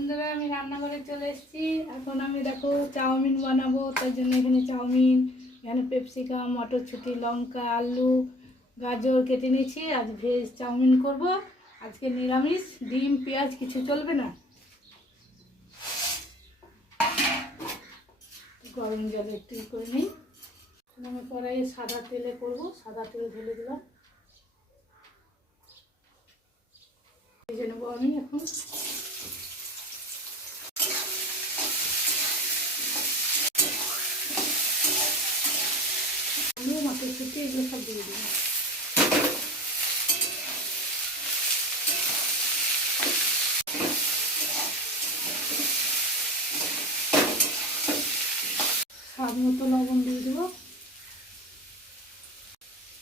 বন্ধুরা আমি রান্নাঘরে চলে এসেছি। এখন আমি দেখো চাউমিন বানাবো, তার জন্য এখানে চাউমিন, এখানে পেপসিকাম, মটরশুঁটি, লঙ্কা, আলু, গাজর কেটে নিয়েছি। আজ ভেজ চাউমিন করব। আজকে নিরামিষ, ডিম পেঁয়াজ কিছু চলবে না। গরম জলে একটু করে নিই। আমি কড়াইয়ে সাদা তেলে করব, সাদা তেল ঢেলে দিলাম। ভেজে নেবো আমি এখন। মটরশুঁটি এগুলো সব দিয়ে দিলাম। স্বাদ মতো লবণ দিয়ে দেবো,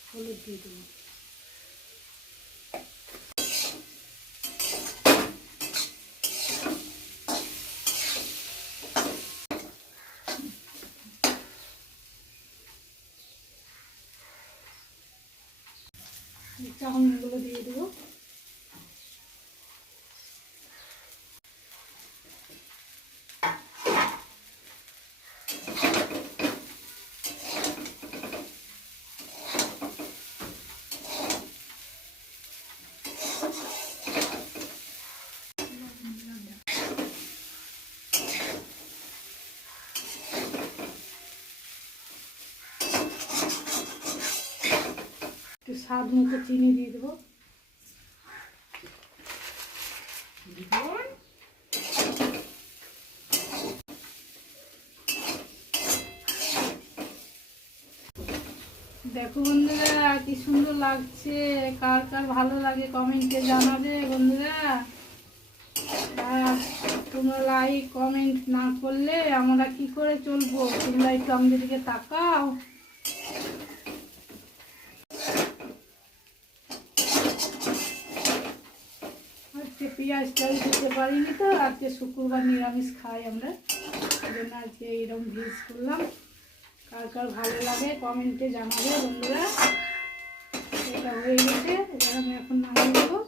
হলুদ দিয়ে দেবো। চাউমিনগুলো দিয়ে দেবো। একটু স্বাদ মতো চিনি দিয়ে দেবো। দেখো বন্ধুরা কি সুন্দর লাগছে, কার কার ভালো লাগে কমেন্টে জানাবে বন্ধুরা। আর তোমরা লাইক কমেন্ট না করলে আমরা কি করে চলবো? তোমরা একটু আমাদের দিকে তাকাও। আজকে পেঁয়াজ টাল দিতে পারিনি তো, আজকে শুক্রবার নিরামিষ খাই আমরা, এই জন্য আজকে এইরকম ভেজ করলাম। কার কার ভালো লাগে কমেন্টে জানাবে বন্ধুরা। এটা হয়ে গেছে, এটা আমি এখন নামিয়ে দেবো।